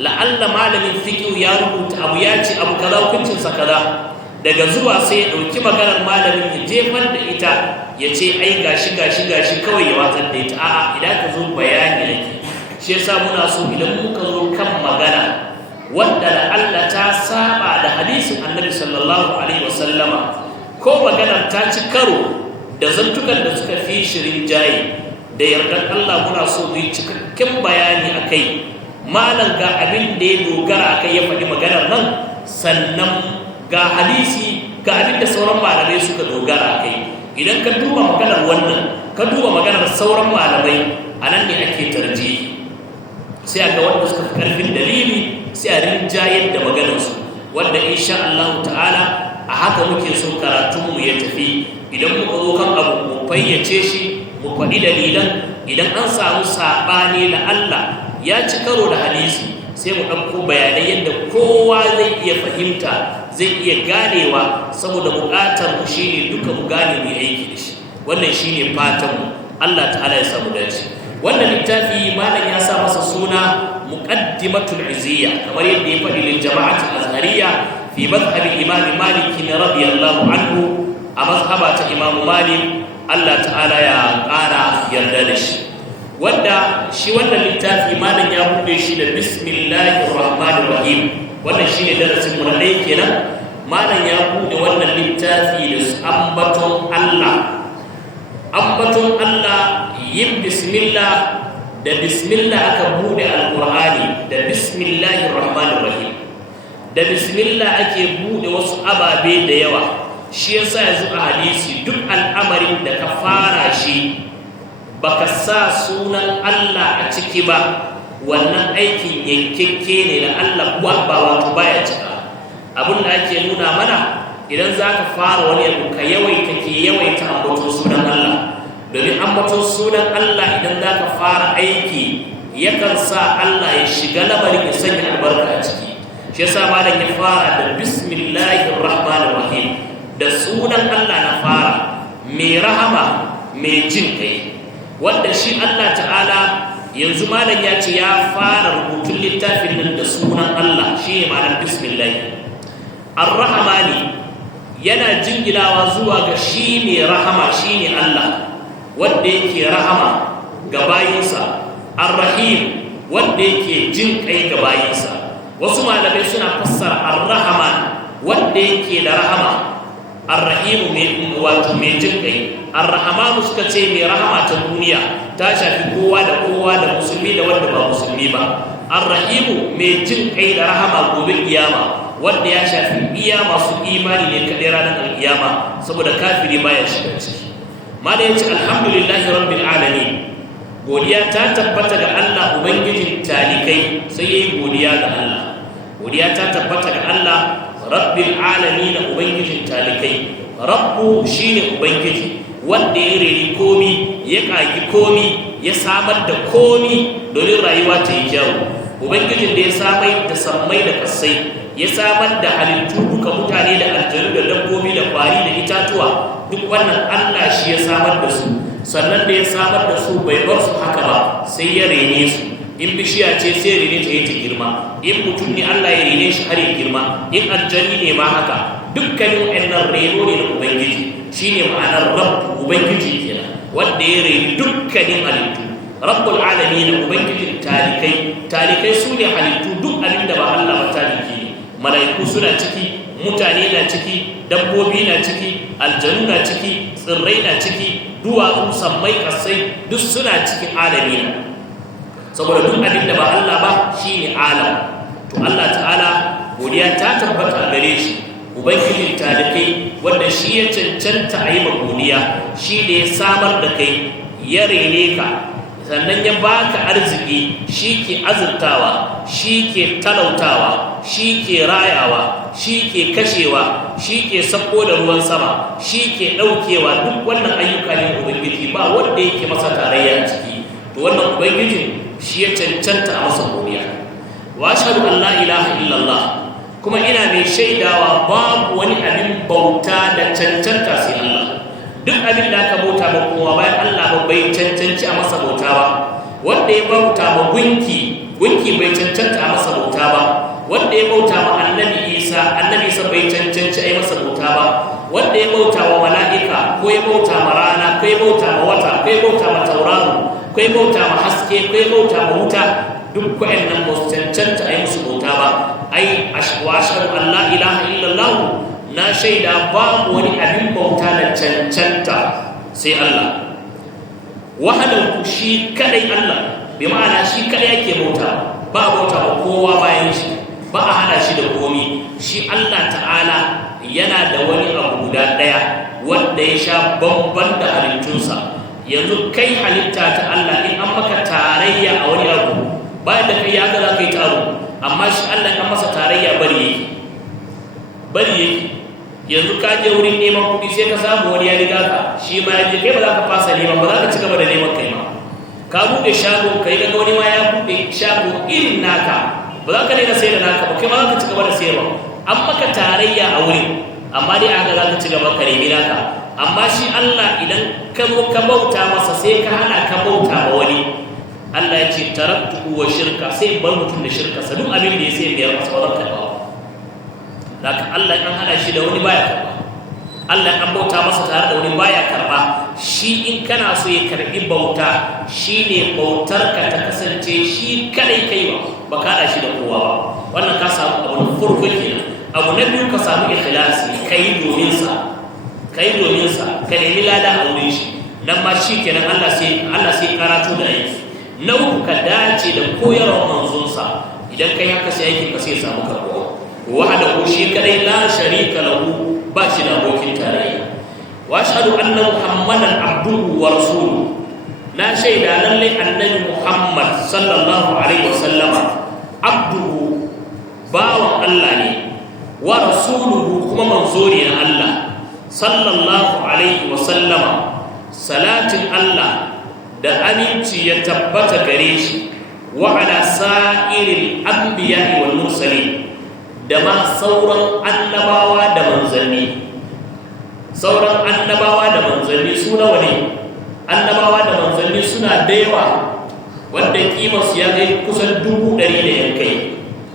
La'alla malamin fiqh ya rubuta abu ya ce abu kaza hukuncinsa kaza, daga zuwa sai ya ɗauki maganar malamin ya jefar da ita ya ce ai gashi kawai ya watsar da ita. A'a, idan ka zo bayani nake. Shi yasa muna so idan muka zo kan magana wanda Allah ta saba da hadisin Annabi sallallahu alaihi wasallama, ko maganar ta ci karo da zantukan da suka fi shirin jayi, da yardar Allah muna so mu yi cikakken bayani akai. Malam ga abin da ya dogara akai ya faɗi maganar nan, sannan ga hadisi ga abin da sauran malamai suka dogara kai. Idan ka duba maganar wannan, ka duba maganar sauran malamai, a nan ne ake tarjihi. Sai a ga wanda suka fi karfin dalili sai a rinjayar da maganarsu, wanda insha Allah ta'ala a haka muke so karatunmu ya tafi. Idan muka zo kan abu mu fayyace shi, mu faɗi dalilan. Idan an samu saɓani na Allah ya ci karo da hadisi, sai mu ɗauko bayanai yadda kowa zai iya fahimta, zai iya ganewa, saboda buƙatar mu shine duka mu gane mu aiki da shi. Wannan shine fatan mu. Allah ta'ala ya samu dace. Wannan littafi malam ya sa masa suna Muqaddimatul Izziya, kamar yadda ya faɗi lil jama'atul azhariyya fi madhhab Imam Malik radiyallahu anhu, a mazhaba ta Imam Malik, Allah ta'ala ya ƙara yarda da shi. Wanda shi wannan littafi malam ya buɗe shi da bismillahir rahmanir rahim. Wannan shine darasin mu na ɗaya kenan. Malam ya buɗe wannan littafi da ambaton Allah. Ambaton Allah, yin bismillah, da bismillah aka buɗe alqur'ani, da bismillahir rahmanir rahim. Da bismillah ake buɗe wasu ababe da yawa. Shi yasa yanzu a hadisi duk al'amarin da ka fara shi baka sa sunan Allah a ciki ba, wannan aikin yankekke ne da Allah ba wato baya cika. Abin da ake nuna mana, idan za ka fara wani abu ka yawaita ambaton sunan Allah, domin ambaton sunan Allah idan za ka fara aiki yakan sa Allah ya shiga lamarin, ya sanya albarka a ciki. Shi yasa malam ya fara da bismillahir rahmanir rahim, da sunan Allah na fara, mai rahama mai jin kai. Wanda shi Allah ta'ala yanzu malam ya ce ya fara rubutun littafin nan da sunan Allah, shi ne ma'anar bismillah. Ar-Rahmani yana jingilawa zuwa ga shi ne rahama, shi ne Allah wanda yake rahama ga bayinsa. Ar-Rahim wanda yake jin kai ga bayinsa. Wasu malamai suna fassara Ar-Rahman wanda yake da rahama, Ar-Rahim mai jin kai. Ar-Rahmanu suka ce mai rahama ta duniya, ta shafi kowa da musulmi da wanda ba musulmi ba. Ar-Rahimu mai jin kai da rahama gobe kiyama, wanda ya shafi iya masu imani ne kaɗai ranar alkiyama, saboda kafiri baya shiga ciki. Mala yace alhamdulillahi rabbil alamin, godiya ta tabbata ga Allah ubangijin talikai. Sai yayi godiya ga Allah. Godiya ta tabbata ga Allah rabbil alamin, ubangijin talikai. Rabbu shine ubangiji wanda ya reni komi, ya kagi komi, ya samar da komi domin rayuwa ta yi kyau. Ubangijin da ya samar da sammai da kasai, ya samar da halittu duka, mutane da aljanu da dabbobi da kwari da itatuwa, duk wannan Allah shi ya samar da su. Sannan da ya samar da su bai bar su haka ba, sai ya rene su. In bishiya ce sai rene ta yi ta girma, in mutum ne Allah ya rene shi har ya girma, in aljani ne ma haka. Dukkanin wa'annan reno ne na ubangiji, shine ma'anar rabb, ubangiji kenan wanda ya reni dukkanin halittu. Rabbul alamin, ubangijin talikai su ne halittu, duk abin da ba Allah ba taliki ne. Mala'iku suna ciki, mutane na ciki, dabbobi na ciki, aljanu na ciki, tsirrai na ciki, duwatsu sammai kasai duk suna cikin alamin saboda duk abin da ba Allah ba shine alam to Allah ta'ala godiya ta tabbata gare shi ubangijin talikai wanda shi ya cancanta a yi godiya shi da ya samar da kai ya rene ka sannan ya baka arziki shi ke azurtawa shi ke talautawa shi ke rayawa shi ke kashewa shi ke sako da ruwan sama shi ke ɗaukewa duk wannan ayyuka ne ubangiji ba wanda yake masa tarayya a ciki to wannan ubangijin shi ya cancanta a masa godiya wa ashhadu an la ilaha illallah kuma ina mai shaidawa babu wani abin bauta da cancanta sai Allah duk abin da aka bauta ba kowa bayan Allah ba bai cancanci a masa bauta ba wanda ya bauta ma gunki bai cancanta a masa bauta ba wanda ya bauta ma annabi Isa bai cancanci a yi masa bauta ba wanda ya bauta wa mala'ika ko ya bauta ma rana ko ya bauta ma wata ko ya bauta ma tauraro ko ya bauta ma haske ko ya bauta ma wuta duk wa'annan ba su cancanta a yi musu bauta ba ai ashhadu an la ilaha illallah na shaida babu wani abin bauta da cancanta sai Allah wahadan shi kadai Allah bi ma'ana shi kadai yake bauta ba bauta ba kowa bayan shi ba a hada shi da komi shi Allah ta'ala yana da wani abu guda daya wanda ya sha bamban da halittunsa yanzu kai halitta ta Allah in an maka tarayya a wani abu bayan da kai ya ga za ka yi taro amma shi Allah an masa tarayya bari yake yanzu ka je wurin neman kuɗi sai ka samu wani ya riga ka shi ma ya je kai ba za ka fasa neman ba za ka ci gaba da neman kai ma ka buɗe shago kai ga wani ma ya buɗe shago irin naka ba za ka daina sayar da naka ba kai ma za ka ci gaba da sayarwa an maka tarayya a wurin amma dai haka za ka ci gaba ka nemi naka amma shi Allah idan ka zo ka bauta masa sai ka hana ka bauta ma wani Allah ya ce taraktuhu wa shirka sai bar mutum da shirka sa duk abin da ya sai biyar masa wannan karba laka Allah an hada shi da wani baya karba Allah an bauta masa tare da wani baya karba shi in kana so ya karbi bauta shine bautar ka ta kasance shi kadai kaiwa ba ka hada shi da kowa ba wannan ka samu abu na farko kenan abu na biyu ka samu ikhlasi kai domin sa ka nemi lada a wurin shi nan ma shi kenan Allah sai karatu da aiki na uku ka dace da koyarwar manzonsa idan kai haka sai aikin ka sai samu karbuwa wahada ko shi kadai la sharika lahu ba shi da abokin tarayya wa ashhadu anna muhammadan abduhu wa rasuluhu na shaida lalle annabi muhammad sallallahu alaihi wasallama abduhu bawan Allah ne wa rasuluhu kuma manzo ne na Allah sallallahu alaihi wasallama salatin Allah da aminci ya tabbata gare shi wa ala sa'iril anbiya'i wal mursalin da ma sauran annabawa da manzanni su nawa ne annabawa da manzanni suna da yawa wanda kimarsu ya kai kusan 100 da yankai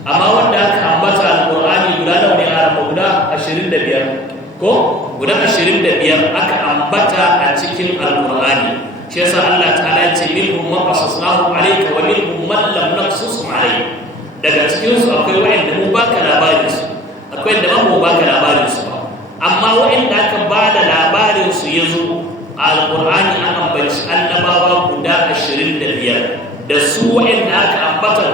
amma wanda aka ambata alqur'ani guda nawa ne a guda 25 ko guda 25 aka ambata a cikin alqur'ani shi yasa Allah ta'ala ya ce minhum man qasasnahu alayka wa minhum man lam naqsusum alayka daga cikin su akwai wanda mu baka labarin su akwai wanda mu baka labarin su ba amma wanda aka bada labarin su yazo alqur'ani an ambaci annabawa guda 25 da su wanda aka ambata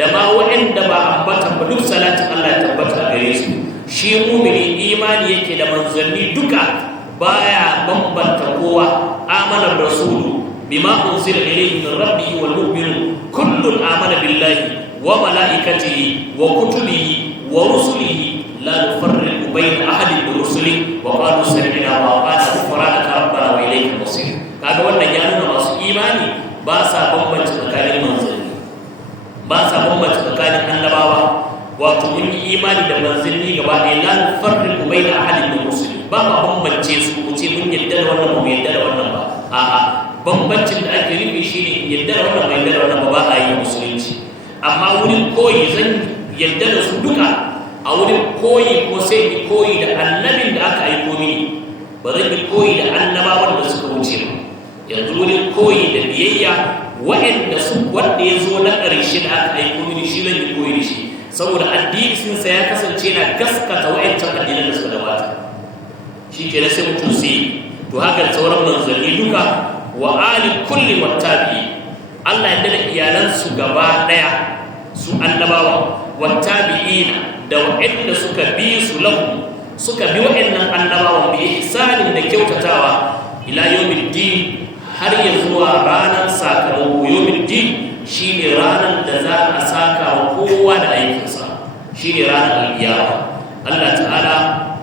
da ma wanda ba ambata ba duk salatin Allah ya tabbata gare su shi mu'mini imani yake da manzanni duka baya bambanta kowa amana rasulu bima unzila ilayhi min rabbihi wal mu'minun kullun amana billahi wa malaikatihi wa kutubihi wa rusulihi la nufarriqu bayna ahadin min rusulihi wa qalu sami'na wa ata'na ghufranaka rabbana wa ilayka al-masir kaga wannan ya nuna masu imani ba sa bambanta tsakanin manzanni ba sa bambanta tsakanin annabawa wato mun yi imani da manzanni gaba ɗaya la nufarriqu bayna ahadin min rusulihi ba ma bambance su ku ce mun yadda da wannan mu yadda da wannan ba a'a bambancin da ake nufi shine yadda da wannan mai yadda da wannan ba a yi musulunci amma wurin koyi zan yadda da su duka a wurin koyi ko sai ni koyi da annabin da aka aiko mini ba zan yi koyi da annabawan da suka wuce ba yanzu wurin koyi da biyayya wanda ya zo na ƙarshe da aka aiko mini shi zan yi koyi da shi saboda addini sa ya kasance na gaskata wa'ancan addinan da suka gabata shi ke sai mutum sai to haka sauran manzanni duka wa ali kulli wattabi Allah ya da iyalansu gaba daya su annabawa wattabi'ina da wa'anda suka bi su lahu suka bi wa'annan annabawan bi ihsanin da kyautatawa ila yawmiddin har ya zuwa ranar sakamako. Yawmiddin shine ranar da za a saka wa kowa da aikinsa, shine ranar alkiyama. Allah ta'ala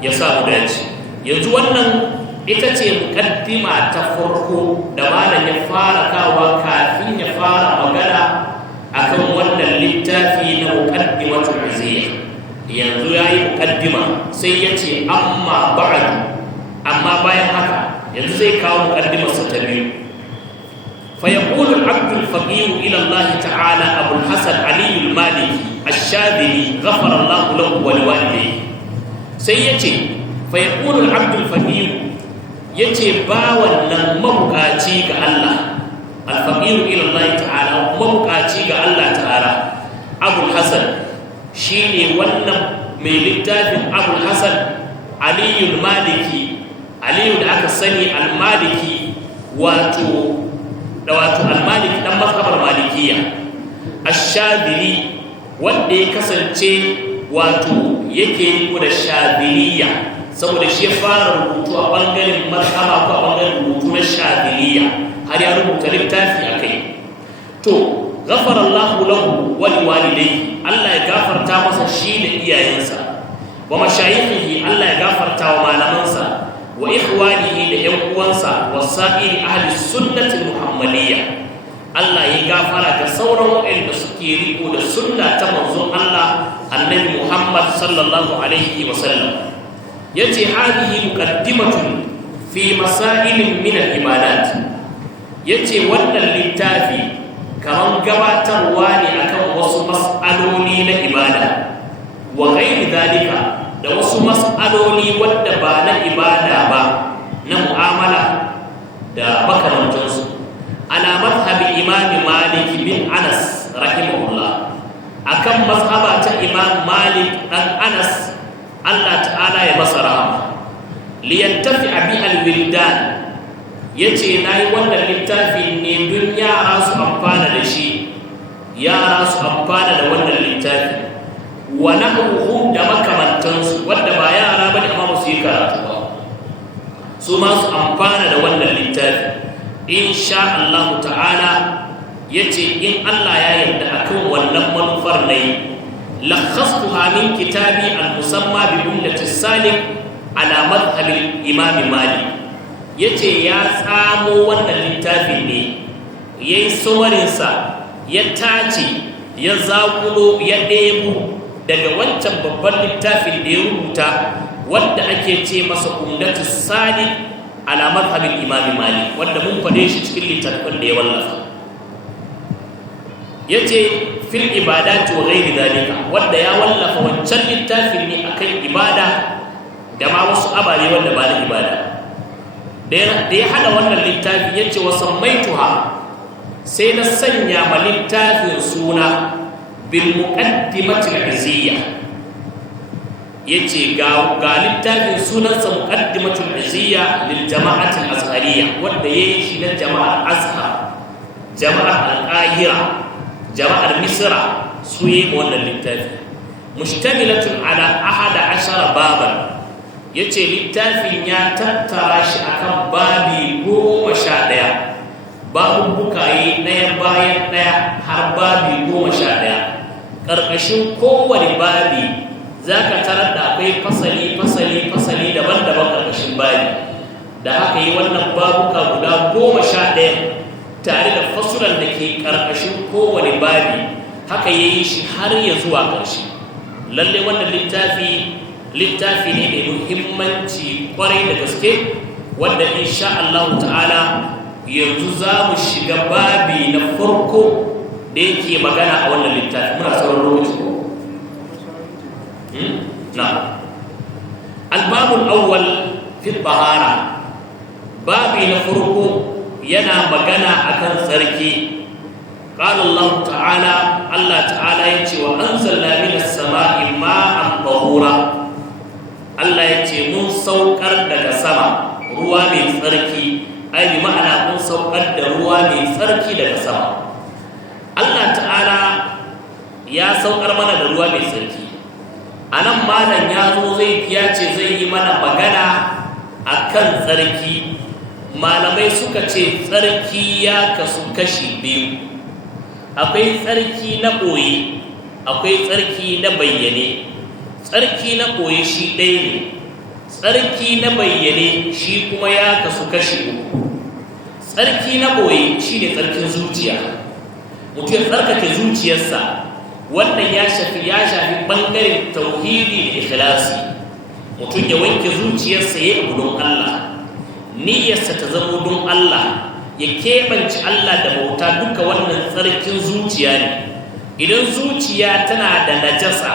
ya sa mu dace. Yanzu wannan ita ce mukaddima ta farko da malam ya fara kawa kafin ya fara magana akan wannan littafi na muqaddimatul izziya. Yanzu yayi muqaddima sai ya ce amma ba'du, amma bayan haka yanzu zai kawo muqaddimar sa ta biyu. fa yaqulu al-'abdu al-faqir ila Allah ta'ala Abu al-Hasan Ali al-Maliki ash-Shadili ghafara Allah lahu wa liwalidayhi. Sai yace fa yaqulu al-'abdu al-faqir, yace bawan nan mabukaci ga Allah, al-faqir ila Allah ta'ala mabukaci ga Allah ta'ala. Abu al-Hasan shine wannan mai littafin Abu al-Hasan Ali al-Maliki, Ali da aka sani al-Maliki wato al-Maliki dan mazhabar Malikiyya, ash-Shadili wanda ya kasance wato yake da Shadiliyya saboda shi ya fara rubutu a bangaren mazhaba ko a bangaren rubutu na Shadiliyya har ya rubuta littafi akai. To ghafara Allahu lahu wa liwalidayhi, Allah ya gafarta masa shi da iyayensa, wa mashayikhihi, Allah ya gafarta wa malamansa, wa ikhwanihi da yan uwansa, wa sa'iri ahli sunnati muhammadiyya, Allah ya gafara ga sauran waɗanda suke riko da sunna ta manzon Allah annabi Muhammad sallallahu alaihi wa sallam. Yace hadihi muqaddimatun fi masailin min al-ibadat, yace wannan littafi kaman gabatarwa ne akan wasu mas'aloli na ibada, wa ghairi dalika da wasu mas'aloli wadda ba na ibada ba, na mu'amala da makamantansu. Ala madhhabi Imam Malik bin Anas rahimahullah, akan mazhaba ta Imam Malik dan Anas, Allah ta'ala ya masa rahama. Liyantafi bi al-wildan, yace nayi wannan littafi ne don yara su amfana da shi, yara su amfana da wannan littafi, wa nahruhum da makamantansu wanda ba yara bane amma su yi karatu ba, su ma su amfana da wannan littafi insha Allah ta'ala. Yace in Allah ya yarda akan wannan manufar ne lakhastuha min kitabi al-musamma bi umdati salik ala madhhab al-imam Malik. Yace ya tsamo wannan littafin ne, yayi sumarinsa, ya tace, ya zakulo, ya ɗebo daga wancan babban littafin da ya rubuta wanda ake ce masa umdatu salik ala madhhabin imam Malik, wanda mun fade shi cikin littafin da ya wallafa. Yace fil ibadati wa ghairi dalika, wanda ya wallafa wancan littafin ne akan ibada da ma wasu ababe wanda ba na ibada. Da ya hada wannan littafi yace wa sammaituha, sai na sanya ma littafin suna bil muqaddimatil izziya. Yace ga littafin sunansa muqaddimatul izziya lil jama'atil azhariyya, wanda yayi shi na jama'ar Azhar, jama'ar al-Qahira, jama'ar Misra, su yi wannan littafi. Mushtamilatun ala 11 baban, yace littafin ya tattara shi akan babi 11, babubukaye ɗaya bayan ɗaya har babi 11. Ƙarƙashin kowane babi za ka tarar da akwai fasali daban-daban ƙarƙashin babi. Da haka yi wannan babuka guda 11 tare da fasulan da ke ƙarƙashin kowane babi, haka ya yi shi har ya zuwa ƙarshe. Lalle wannan littafi ne mai muhimmanci ƙwarai da gaske, wanda insha Allah ta'ala yanzu za mu shiga babi na farko da yake magana a wannan littafi. Muna sauran lokaci ko? Na albabul awwal fi tahara, babi na farko yana magana akan tsarki. Qala Allah ta'ala, Allah ta'ala yace wa anzalna minas sama'i ma'an tahura, Allah yace mun saukar daga sama ruwa mai tsarki, ai bi ma'ana mun saukar da ruwa mai tsarki daga sama. Allah ta'ala ya saukar mana da ruwa mai tsarki. Anan malam ya ce zai yi mana magana akan tsarki. Malamai suka ce tsarki ya kasu kashi biyu. Akwai tsarki na ɓoye, akwai tsarki na bayyane. Tsarki na ɓoye shi ɗaya ne, tsarki na bayyane shi kuma ya kasu kashi uku. Tsarki na ɓoye shi ne tsarkin zuciya, mutum ya tsarkake zuciyarsa. Wannan ya shafi ɓangaren tauhidi da ikhlasi. Mutum ya wanke zuciyarsa ya yi abu don Allah, niyyarsa ta zama don Allah, ya keɓance Allah da bauta. Duka wannan tsarkin zuciya ne. Idan zuciya tana da najasa,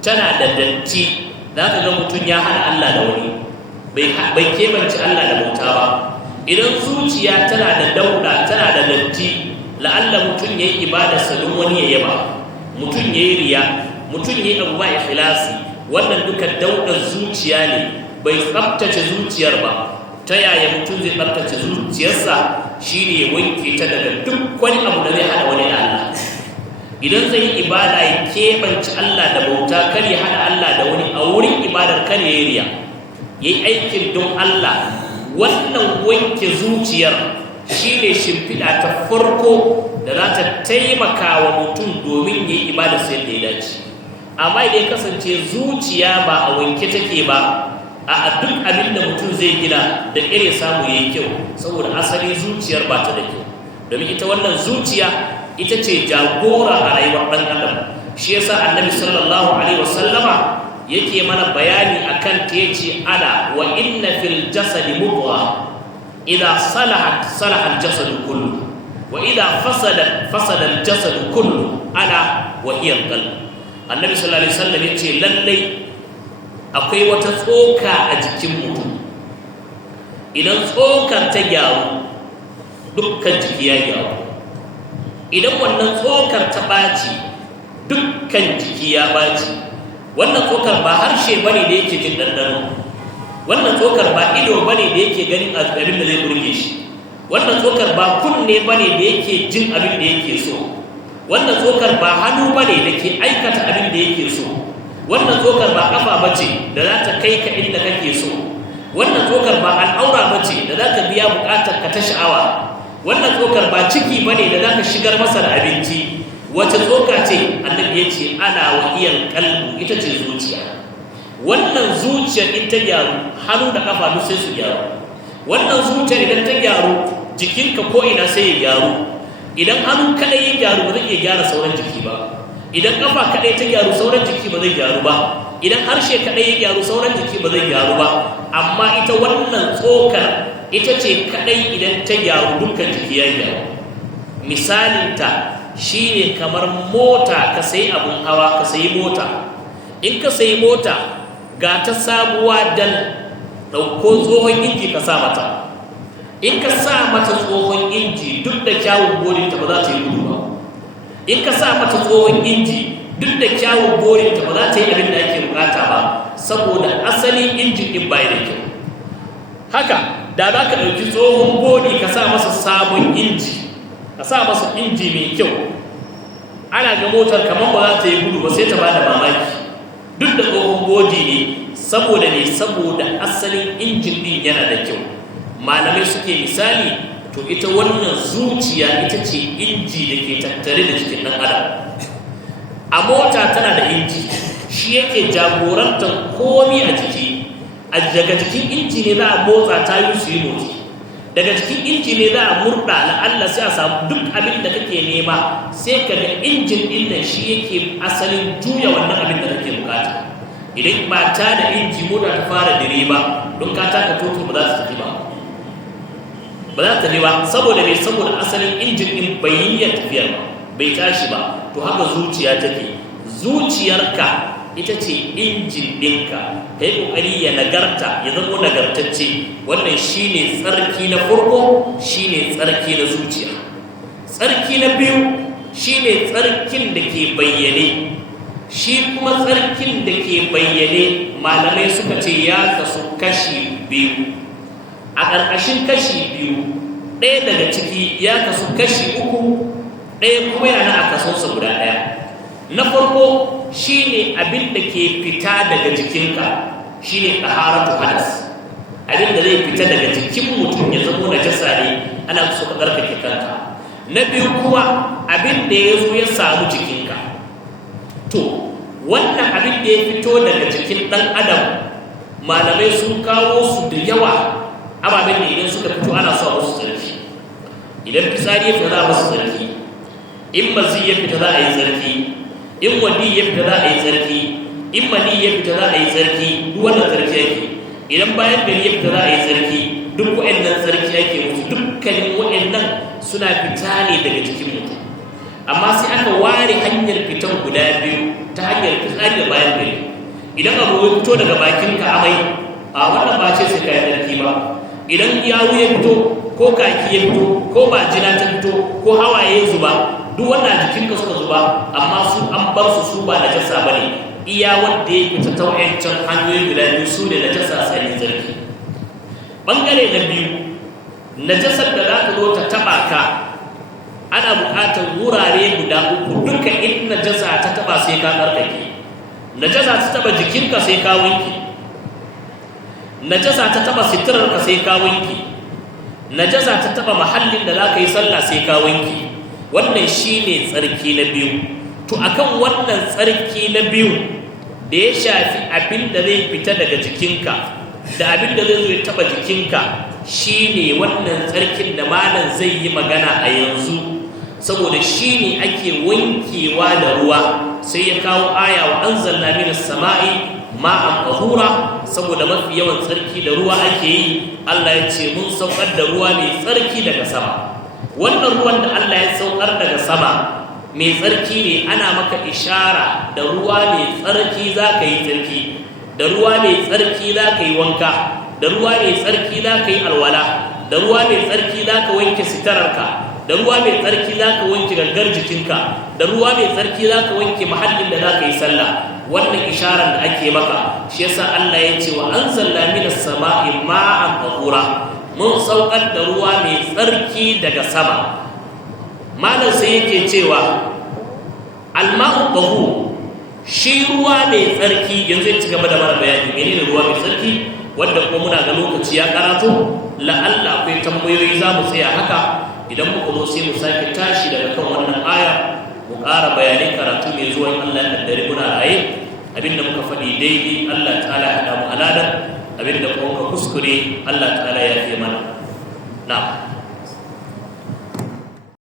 tana da datti, za ka ga mutum ya hana Allah da wani, bai keɓance Allah da bauta ba. Idan zuciya tana da dauɗa, tana da datti, la'alla mutum ya yi ibadarsa don wani ya yaba, mutum ya yi riya, mutum ya yi abu ba ikhlasi. Wannan duka dauɗar zuciya ne, bai tsabtace zuciyar ba. Ta yaya mutum zai tsabtace zuciyarsa? Shi ne ya wanke ta daga duk wani abu da zai hada wani da Allah. Idan zai yi ibada ya keɓance Allah da bauta, kar ya hada Allah da wani a wurin ibadar, kar ya yi riya, ya yi aikin don Allah. Wannan wanke zuciyar shi ne shimfiɗa ta farko da za ta taimaka wa mutum domin ya yi ibada sai da ya dace. Amma idan ya kasance zuciya ba a wanke take ba, a duk abin da mutum zai gina da ƙire samu ya yi kyau, saboda asali zuciyar ba ta da kyau. Domin ita wannan zuciya ita ce jagora a rayuwar ɗan adam. Shi yasa annabi sallallahu alaihi wasallama yake mana bayani akan ta, yace ala wa inna fil jasadi mudghah idha salahat salaha al jasadu kullu wa idha fasadat fasada al jasadu kullu ala wa hiya al qalb. Annabi sallallahu alaihi wasallam yace lallai akwai wata tsoka a jikin mutum. Idan tsokar ta gyaru, dukkan jiki ya gyaru. Idan wannan tsokar ta ɓaci, dukkan jiki ya ɓaci. Wannan tsokar ba harshe bane da yake jin ɗanɗano, wannan tsokar ba ido bane da yake ganin abin da zai burge shi, wannan tsokar ba kunne bane da yake jin abin da yake so, wannan tsokar ba hannu bane da ke aikata abin da yake so, wannan tsokar ba kafa bace da za ta kai ka inda kake so, wannan tsokar ba al'aura bace da za ka biya bukatar ka ta sha'awa, wannan tsokar ba ciki bane da za ka shigar masa da abinci. Wace tsoka ce? Annabi ya ce ana wa iyal qalbu, ita ce zuciya. Wannan zuciyar in ta gyaru, hannu da kafa duk sai su gyaru. Wannan zuciyar idan ta gyaru, jikinka ko ina sai ya gyaru. Idan hannu kadai ya gyaru, ba zai iya gyara sauran jiki ba. Idan kafa kadai ta gyaru, sauran jiki ba zai gyaru ba. Idan harshe kadai ya gyaru, sauran jiki ba zai gyaru ba. Amma ita wannan tsokar ita ce kadai idan ta gyaru, dukkan jiki ya gyaru. Misalinta shi ne kamar mota, ka sayi abun hawa, ka sayi mota. In ka sayi mota ga ta sabuwa dan ɗauko tsohon inji ka sa mata. In ka sa mata tsohon inji, duk da kyawun borinta ba za ta yi gudu ba. In ka sa mata tsohon inji, duk da kyawun borinta ba za ta yi abin da ake bukata ba, saboda asalin injin ɗin bai da kyau. Haka da za ka ɗauki tsohon bodi ka sa masa sabon inji, ka sa masa inji mai kyau, ana ga motar kamar ba za ta yi gudu ba, sai ta ba da mamaki. Duk da tsohon bodi ne, saboda asalin injin din yana da kyau. Malamai suke misali, to ita wannan zuciya ita ce inji da ke tattare da jikin ɗan adam. A mota tana da inji, shi yake jagorantar komi a jiki. Daga jikin inji ne za a motsa tayu su yi motsi, daga cikin inji ne za a murɗa la'alla sai a samu duk abin da kake nema, sai ka ga injin ɗin nan shi yake asalin juya wannan abin da kake bukata. Idan ba ta da inji mota ta fara dire ba, don ka taka toto ba za ta tafi ba, ba za ta tafi ba, saboda mai saboda asalin injin ɗin bai yi tafiyar ba, bai tashi ba. To haka zuciya take. Zuciyarka ita ce injin ɗinka, ka yi ƙoƙari ya nagarta, ya zama nagartacce. Wannan shi ne tsarki na farko, shi ne tsarki na zuciya. Tsarki na biyu shi ne tsarkin da ke bayyane. Shi kuma tsarkin da ke bayyane malamai suka ce ya kasu kashi biyu. a ƙarƙashin kashi biyu, ɗaya daga ciki ya kasu kashi uku, ɗaya kuma yana a kasonsa guda ɗaya. Na farko shine abin da ke fita daga jikinka, shine taharatu hadas. Abin da zai fita daga jikin mutum ya zama najasa ne, ana so ka tsarkake kanka. Na biyu kuma abin da ya zo ya samu jikinka. To wannan abin da ya fito daga jikin ɗan adam, malamai sun kawo su da yawa. Ababen da idan suka fito ana so musu tsarki. Idan fitsari ya fita za a musu tsarki, in mazi ya fita za a yi tsarki, in wadi ya fita za a yi tsarki, in mani ya fita za a yi tsarki, duk wannan tsarki yake. Idan bayan gari ya fita za a yi tsarki, duk waɗannan tsarki yake musu. Dukkanin waɗannan suna fita ne daga jikin mutum. Amma sai aka ware hanyar fitan guda biyu ta hanyar fitsari da bayan gari. Idan abu ya fito daga bakinka amai, a wannan ba ce sai ka yi tsarki ba. Idan yawu ya fito ko kaki ya fito ko majina ta fito ko hawaye ya zuba, duk wannan jikinka suka zuba, amma su an bar su ba najasa bane. Iya wanda ya fita ta wayancan hanyoyi guda biyu su ne najasa sai zarki. Bangare na biyu, najasar da za ta zo ta taba ka, ana buƙatar wurare guda uku, duka in najasa ta taba sai ka tsarkake. Najasa ta taba jikinka sai ka wanke. Najasa ta taba sitirarka sai ka wanke. Najasa ta taba mahallin da za ka yi sallah sai ka wanke. Wannan shine tsarki na biyu. To akan wannan tsarki na biyu da ya shafi abin da zai fita daga jikinka da abin da zai zo ya taba jikinka, shine wannan tsarkin da malam zai yi magana a yanzu, saboda shine ake wankewa da ruwa. Sai ya kawo aya wa anzalna minas sama'i ma'an tahura, saboda mafi yawan tsarki da ruwa ake yi. Allah ya ce mun saukar da ruwa mai tsarki daga sama. Wannan ruwan da Allah ya saukar daga sama mai tsarki ne, ana maka ishara da ruwa mai tsarki za ka yi tsarki, da ruwa mai tsarki za ka yi wanka, da ruwa mai tsarki za ka yi alwala, da ruwa mai tsarki za ka wanke sitararka, da ruwa mai tsarki za ka wanke gangar jikinka, da ruwa mai tsarki za ka wanke mahallin da za ka yi sallah. Wannan isharar da ake maka, shi yasa Allah ya ce wa anzalna minas sama'i ma'an tahura, mun saukar da ruwa mai tsarki daga sama. Malam sai yake cewa alma'u tahur, shi ruwa mai tsarki. Yanzu ya ci gaba da mana bayani menene ruwa mai tsarki, wanda kuma muna ga lokaci ya karatu, la'alla akwai tambayoyi za mu tsaya haka. Idan muka zo sai mu sake tashi daga kan wannan aya, mu ƙara bayanai karatu mai zuwa in Allah ya kaddare muna raye. Abinda muka faɗi daidai Allah ta'ala ya haɗa mu aladan, abinda kuma muka kuskure Allah ta'ala ya fi mana. Na'am.